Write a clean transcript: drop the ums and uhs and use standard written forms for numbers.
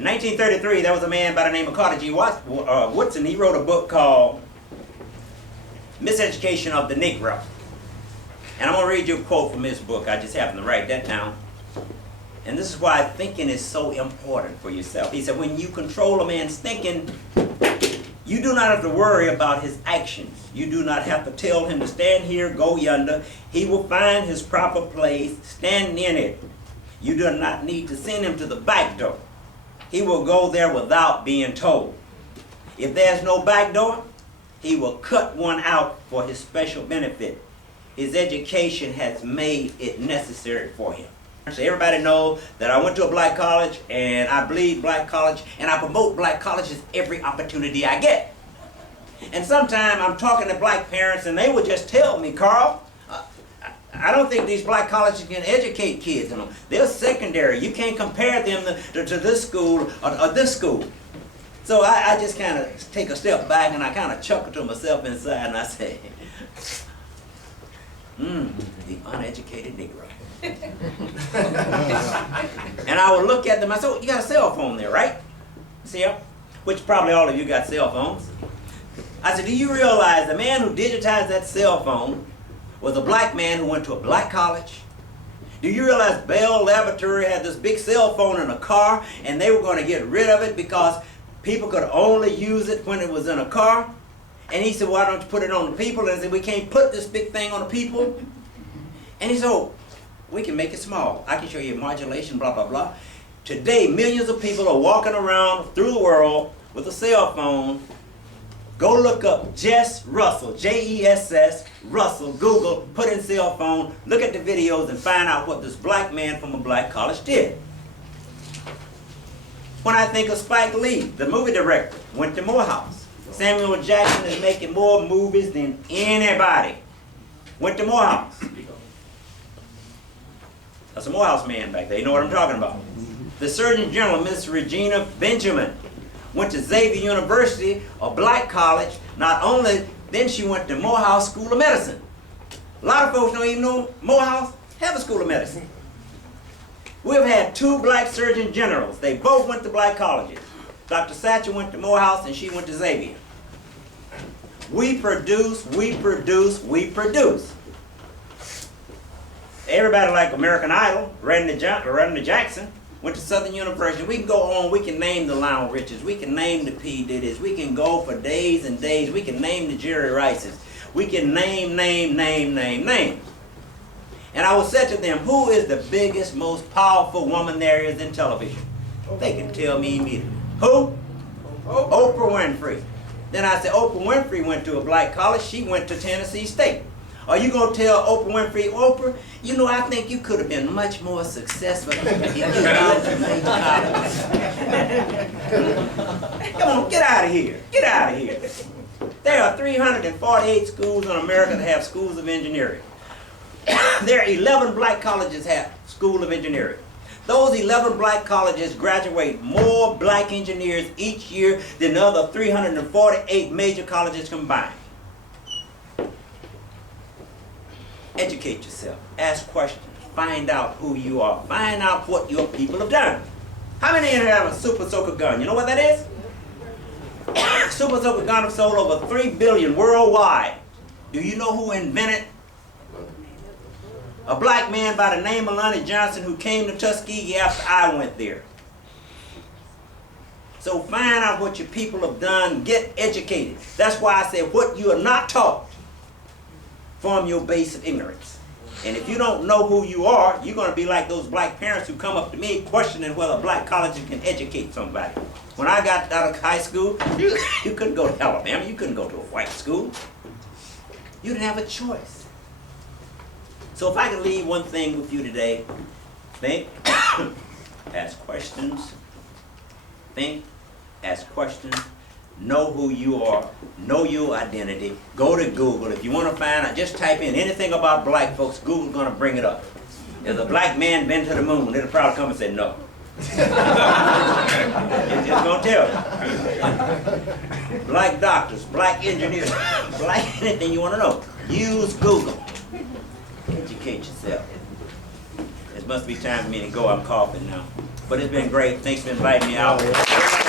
In 1933, there was a man by the name of Carter G. Woodson. He wrote a book called Miseducation of the Negro. And I'm going to read you a quote from his book. I just happened to write that down. And this is why thinking is so important for yourself. He said, when you control a man's thinking, you do not have to worry about his actions. You do not have to tell him to stand here, go yonder. He will find his proper place, stand in it. You do not need to send him to the back door. He will go there without being told. If there's no back door, he will cut one out for his special benefit. His education has made it necessary for him. So everybody knows that I went to a black college, and I bleed black college, and I promote black colleges every opportunity I get. And sometimes I'm talking to black parents, and they would just tell me, Carl, I don't think these black colleges can educate kids. They're secondary. You can't compare them to this school or this school. So I just kind of take a step back, and I kind of chuckle to myself inside, and I say, the uneducated Negro. And I would look at them, I said, oh, you got a cell phone there, right? See, which probably all of you got cell phones. I said, do you realize the man who digitized that cell phone was a black man who went to a black college? Do you realize Bell Laboratory had this big cell phone in a car, and they were going to get rid of it because people could only use it when it was in a car? And he said, why don't you put it on the people? And I said, we can't put this big thing on the people. And he said, oh, we can make it small. I can show you modulation, blah, blah, blah. Today, millions of people are walking around through the world with a cell phone. Go look up Jess Russell, J-E-S-S, Russell, Google, put in cell phone, look at the videos and find out what this black man from a black college did. When I think of Spike Lee, the movie director, went to Morehouse. Samuel Jackson is making more movies than anybody. Went to Morehouse. That's a Morehouse man back there. You know what I'm talking about. The Surgeon General, Miss Regina Benjamin, went to Xavier University, a black college. Not only, then she went to Morehouse School of Medicine. A lot of folks don't even know Morehouse have a School of Medicine. We've had 2 black Surgeon Generals. They both went to black colleges. Dr. Satcher went to Morehouse and she went to Xavier. We produce, we produce, we produce. Everybody like American Idol, Randy Jackson, went to Southern University. We can go on, we can name the Lionel Riches, we can name the P. Diddy's, we can go for days and days, we can name the Jerry Rices, we can name. And I would say to them, who is the biggest, most powerful woman there is in television? They can tell me immediately. Who? Oprah Winfrey. Then I said, Oprah Winfrey went to a black college, she went to Tennessee State. Are you going to tell Oprah Winfrey, Oprah, you know, I think you could have been much more successful if you gone to major college. Come on, get out of here. Get out of here. There are 348 schools in America that have schools of engineering. There are 11 black colleges that have school of engineering. Those 11 black colleges graduate more black engineers each year than the other 348 major colleges combined. Educate yourself. Ask questions. Find out who you are. Find out what your people have done. How many of you have a Super Soaker gun? You know what that is? Super Soaker gun have sold over 3 billion worldwide. Do you know who invented? A black man by the name of Lonnie Johnson who came to Tuskegee after I went there. So find out what your people have done. Get educated. That's why I said what you are not taught, form your base of ignorance. And if you don't know who you are, you're going to be like those black parents who come up to me questioning whether black colleges can educate somebody. When I got out of high school, you couldn't go to Alabama. You couldn't go to a white school. You didn't have a choice. So if I could leave one thing with you today, think, ask questions, think, ask questions, know who you are, know your identity, go to Google. If you want to find out, just type in anything about black folks, Google's going to bring it up. Has a black man been to the moon? It'll probably come and say no. It's just going to tell you. Black doctors, black engineers, black anything you want to know. Use Google. Educate yourself. It must be time for me to go. I'm coughing now. But it's been great. Thanks for inviting me out.